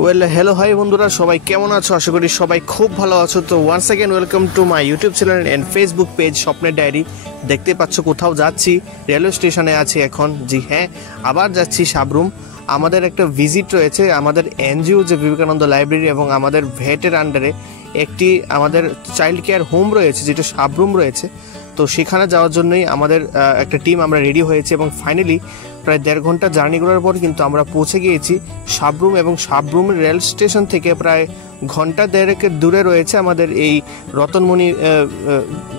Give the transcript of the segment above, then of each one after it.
Hello hi बंधुरा सबाई केमन आछो आशा करी सबाई खूब भालो आछो। तो once again welcome to my YouTube channel and Facebook page स्वप्नेर डायरी। देखते पाচ্ছ कोथाओ जाচ্ছি, रेलवे स्टेशने आছি এখন। जी हाँ, आबार जाচ্ছি সাবরুম। আমাদের একটা ভিজিট রয়েছে আমাদের এনজিও যে বিবেকানন্দ লাইব্রেরি এবং আমাদের ভেটের আন্ডারে একটি আমাদের চাইল্ড কেয়ার হোম রয়েছে যেটা সাবরুম রয়েছে। তো সেখানে যাওয়ার জন্যই আমাদের একটা টিম আমরা রেডি হয়েছে এবং ফাইনালি প্রায় 1.5 ঘন্টা জার্নি করার পর কিন্তু আমরা পৌঁছে গিয়েছি সাবরুম। এবং সাবরুম রেল স্টেশন থেকে প্রায় ঘন্টা 1.5 দূরে রয়েছে আমাদের এই রতনমণি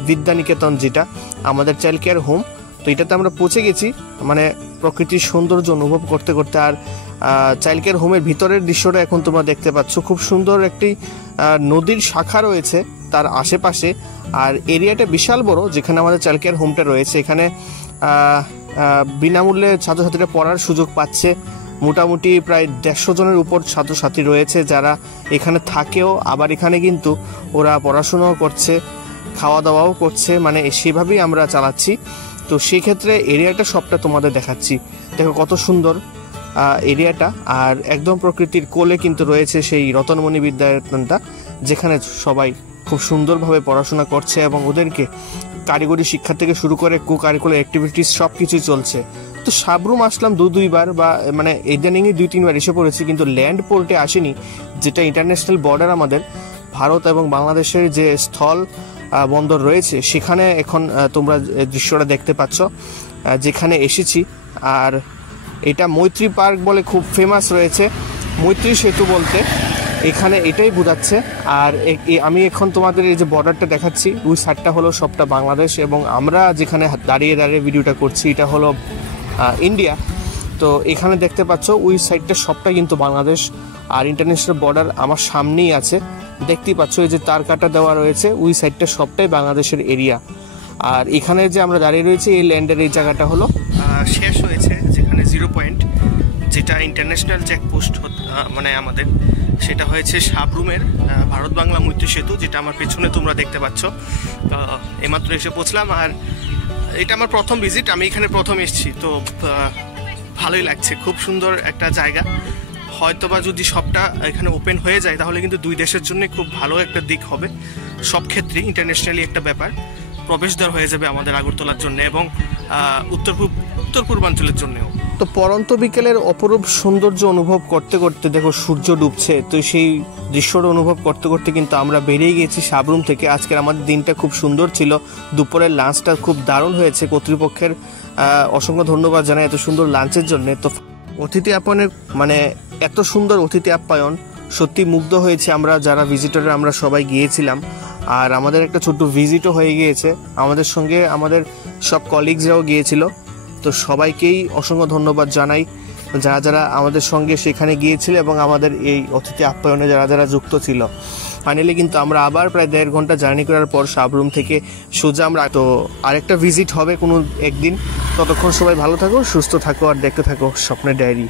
বিদ্যানিকেতন, যেটা আমাদের চাইল্ড কেয়ার হোম। তো এটাতে আমরা পৌঁছে গেছি, মানে প্রকৃতির সৌন্দর্য অনুভব করতে করতে। আর চাইল্ড কেয়ার হোমের ভিতরের দৃশ্যটা এখন তোমরা দেখতে পাচ্ছ, খুব সুন্দর একটি নদীর শাখা রয়েছে তার আশেপাশে। আর এরিয়াটা বিশাল বড় যেখানে আমাদের চাইল্ড কেয়ার হোমটা রয়েছে। এখানে বিনামূল্যে ছাত্রছাত্রীরা পড়ার সুযোগ পাচ্ছে। মোটামুটি প্রায় 150 জনের উপর ছাত্রছাত্রী রয়েছে যারা এখানে থাকেও, আবার এখানে কিন্তু ওরা পড়াশোনাও করছে, খাওয়া দাওয়াও করছে, মানে সেভাবেই আমরা চালাচ্ছি। তো সেই ক্ষেত্রে এরিয়াটা সবটা তোমাদের দেখাচ্ছি। দেখো কত সুন্দর এরিয়াটা, আর একদম প্রকৃতির কোলে কিন্তু রয়েছে সেই রতনমণি বিদ্যানিকেতনটা, যেখানে সবাই খুব সুন্দরভাবে পড়াশোনা করছে এবং ওদেরকে কারিগরি শিক্ষা থেকে শুরু করে কো কারিকুলার অ্যাক্টিভিটিস সব কিছুই চলছে। তো সাবরুম আসলাম দুইবার, বা মানে ইদানিংই 2-3 বার এসে পড়েছি, কিন্তু ল্যান্ড পোর্টে আসেনি, যেটা ইন্টারন্যাশনাল বর্ডার আমাদের ভারত এবং বাংলাদেশের যে স্থল বন্দর রয়েছে সেখানে এখন তোমরা দৃশ্যটা দেখতে পাচ্ছ যেখানে এসেছি। আর এটা মৈত্রী পার্ক বলে খুব ফেমাস রয়েছে, মৈত্রী সেতু বলতে এখানে এটাই বোঝাচ্ছে। আর আমি এখন তোমাদের এই যে বর্ডারটা দেখাচ্ছি, ওই সাইডটা হলো সবটা বাংলাদেশ এবং আমরা যেখানে দাঁড়িয়ে দাঁড়িয়ে ভিডিওটা করছি এটা হলো ইন্ডিয়া। তো এখানে দেখতে পাচ্ছ ওই সাইডটা সবটা কিন্তু বাংলাদেশ, আর ইন্টারন্যাশনাল বর্ডার আমার সামনেই আছে। দেখতেই পাচ্ছ এই যে তার কাটা দেওয়া রয়েছে, ওই সাইডটা সবটাই বাংলাদেশের এরিয়া। আর এখানে যে আমরা দাঁড়িয়ে রয়েছি এই ল্যান্ডের এই জায়গাটা হলো শেষ হয়েছে, যেখানে 0 পয়েন্ট, যেটা ইন্টারন্যাশনাল চেকপোস্ট মানে আমাদের, সেটা হয়েছে সাবরুমের ভারত বাংলা মৈত্রী সেতু, যেটা আমার পেছনে তোমরা দেখতে পাচ্ছ। এইমাত্র এসে পৌঁছলাম, আর এটা আমার প্রথম ভিজিট, আমি এখানে প্রথম এসেছি। তো ভালোই লাগছে, খুব সুন্দর একটা জায়গা। হয়তোবা যদি সবটা এখানে ওপেন হয়ে যায় তাহলে কিন্তু দুই দেশের জন্য খুব ভালো একটা দিক হবে। সব ক্ষেত্রেই ইন্টারন্যাশনালি একটা ব্যাপার, প্রবেশদ্বার হয়ে যাবে আমাদের আগরতলার জন্য এবং উত্তর পূর্বাঞ্চলের জন্যও। তো পরন্ত বিকেলের অপরূপ সৌন্দর্য অনুভব করতে করতে দেখো সূর্য ডুবছে, তো সেই দৃশ্যটা অনুভব করতে করতে কিন্তু আমরা বেরিয়ে গেছি সাবরুম থেকে। আজকের আমাদের দিনটা খুব সুন্দর ছিল, দুপুরের লাঞ্চটা খুব দারুণ হয়েছে। কর্তৃপক্ষের অসংখ্য ধন্যবাদ জানাই এত সুন্দর লাঞ্চের জন্য। তো অতিথি আপ্যায়নের মানে এত সুন্দর অতিথি আপ্যায়ন, সত্যি মুগ্ধ হয়েছে আমরা যারা ভিজিটর, আমরা সবাই গিয়েছিলাম। আর আমাদের একটা ছোট্ট ভিজিটও হয়ে গিয়েছে, আমাদের সঙ্গে আমাদের সব কলিগসরাও গিয়েছিল। তো সবাইকেই অসংখ্য ধন্যবাদ জানাই যারা যারা আমাদের সঙ্গে সেখানে গিয়েছিল এবং আমাদের এই অতিথি আপ্যায়নে যারা যারা যুক্ত ছিল। ফাইনালি কিন্তু আমরা আবার প্রায় 1.5 ঘন্টা জার্নি করার পর সাবরুম থেকে সোজা আমরা, তো আরেকটা ভিজিট হবে কোনো একদিন। ততক্ষণ সবাই ভালো থাকো, সুস্থ থাকো, আর দেখতে থাকো স্বপ্নের ডায়েরি।